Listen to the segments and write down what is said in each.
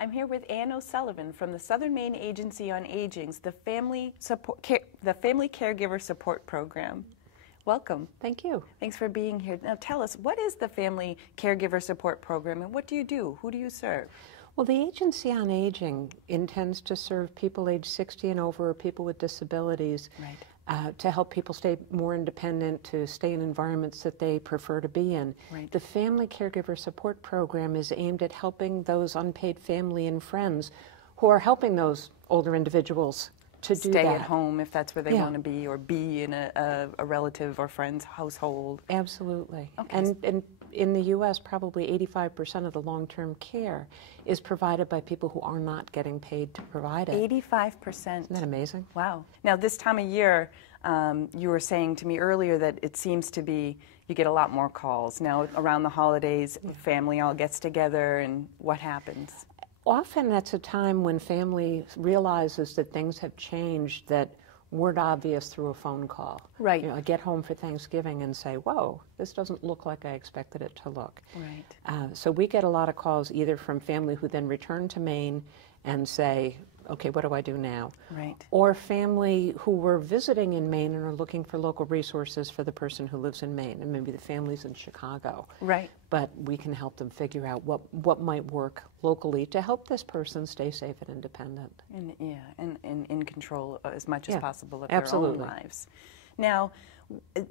I'm here with Ann O'Sullivan from the Southern Maine Agency on Aging's the Family Caregiver Support Program. Welcome. Thank you. Thanks for being here. Now tell us, what is the Family Caregiver Support Program and what do you do? Who do you serve? Well, the Agency on Aging intends to serve people age 60 and over, or people with disabilities, to help people stay more independent, to stay in environments that they prefer to be in. Right. The Family Caregiver Support Program is aimed at helping those unpaid family and friends who are helping those older individuals to do that. Stay at home if that's where they want to be, or be in a relative or friend's household. Absolutely. Okay. And in the U.S., probably 85% of the long-term care is provided by people who are not getting paid to provide it. 85%. Isn't that amazing? Wow. Now, this time of year, you were saying to me earlier that it seems to be you get a lot more calls. Now, around the holidays, family all gets together, and what happens? Often that's a time when family realizes that things have changed that weren't obvious through a phone call. Right. You know, I get home for Thanksgiving and say, whoa, this doesn't look like I expected it to look. Right. So we get a lot of calls either from family who then return to Maine and say, okay, what do I do now? Right. Or family who were visiting in Maine and are looking for local resources for the person who lives in Maine, and maybe the family's in Chicago. Right. But we can help them figure out what might work locally to help this person stay safe and independent. And in control as much as possible of Absolutely. their own lives. Now,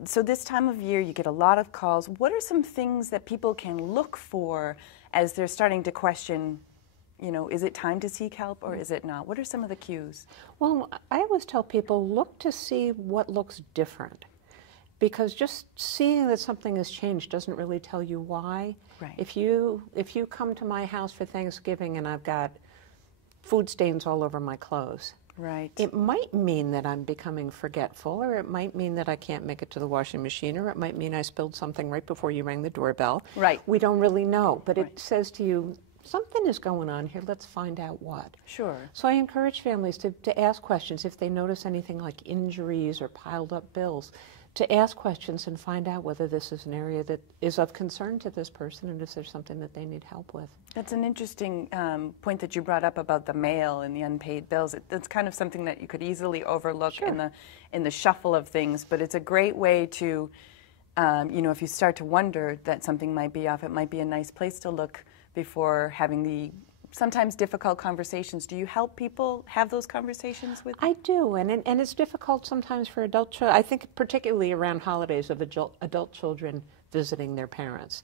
so this time of year you get a lot of calls. What are some things that people can look for as they're starting to question, you know, is it time to seek help or is it not? What are some of the cues? Well, I always tell people, look to see what looks different. Because just seeing that something has changed doesn't really tell you why. Right. If you come to my house for Thanksgiving and I've got food stains all over my clothes, right, it might mean that I'm becoming forgetful, or it might mean that I can't make it to the washing machine, or it might mean I spilled something right before you rang the doorbell. Right. We don't really know, but Right. it says to you, something is going on here, let's find out what. Sure. So I encourage families to ask questions if they notice anything like injuries or piled up bills, to ask questions and find out whether this is an area that is of concern to this person and if there's something that they need help with. That's an interesting point that you brought up about the mail and the unpaid bills. It's kind of something that you could easily overlook in the shuffle of things, but it's a great way to, you know, if you start to wonder that something might be off, it might be a nice place to look before having the sometimes difficult conversations. Do you help people have those conversations with? I do, and it's difficult sometimes for adult children. I think particularly around holidays of adult children visiting their parents,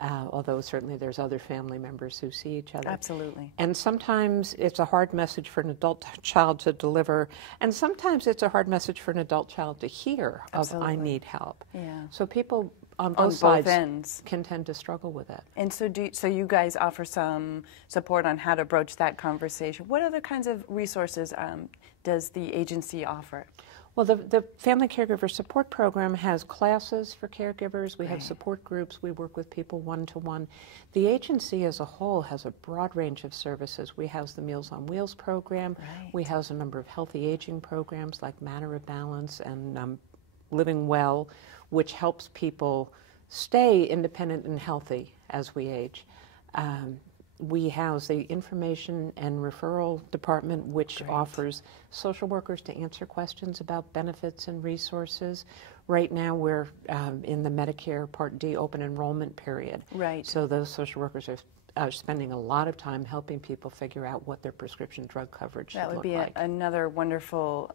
although certainly there's other family members who see each other. Absolutely. And sometimes it's a hard message for an adult child to deliver, and sometimes it's a hard message for an adult child to hear Absolutely. of, I need help. Yeah. So people on both sides ends can tend to struggle with it. And so you guys offer some support on how to broach that conversation. What other kinds of resources does the agency offer? Well, the Family Caregiver Support Program has classes for caregivers. We have support groups. We work with people one-to-one. The agency as a whole has a broad range of services. We house the Meals on Wheels program. Right. We house a number of healthy aging programs like Manner of Balance and Living Well, which helps people stay independent and healthy as we age. We house the Information and Referral Department, which offers social workers to answer questions about benefits and resources. Right now we're in the Medicare Part D open enrollment period. Right. So those social workers are spending a lot of time helping people figure out what their prescription drug coverage should look like. That would be another wonderful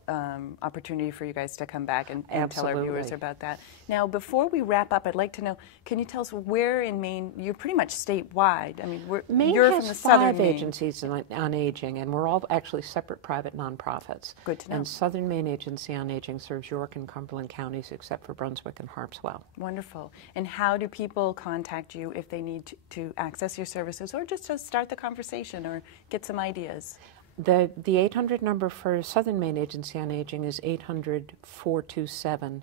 opportunity for you guys to come back and tell our viewers about that. Now, before we wrap up, I'd like to know, can you tell us where in Maine, you're pretty much statewide. I mean, Maine you're has from the southern 5 Maine. agencies on aging, and we're all actually separate private nonprofits. Good to know. And Southern Maine Agency on Aging serves York and Cumberland counties except for Brunswick and Harpswell. Wonderful. And how do people contact you if they need to access your services or just to start the conversation or get some ideas? The 800 number for Southern Maine Agency on Aging is 800-427-7411.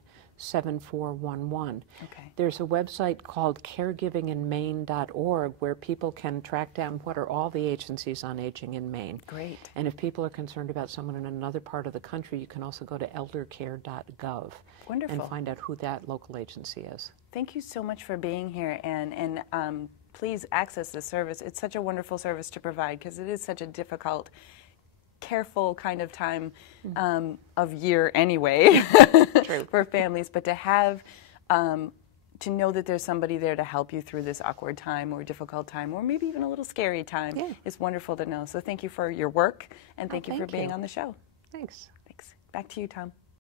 Okay. There's a website called caregivinginmaine.org where people can track down what are all the agencies on aging in Maine. Great. And if people are concerned about someone in another part of the country, you can also go to eldercare.gov. Wonderful. And find out who that local agency is. Thank you so much for being here and please access this service. It's such a wonderful service to provide because it is such a difficult, careful kind of time of year anyway for families, but to have to know that there's somebody there to help you through this awkward time or difficult time or maybe even a little scary time is wonderful to know. So thank you for your work, and thank you for being on the show. Thanks. Thanks. Back to you, Tom.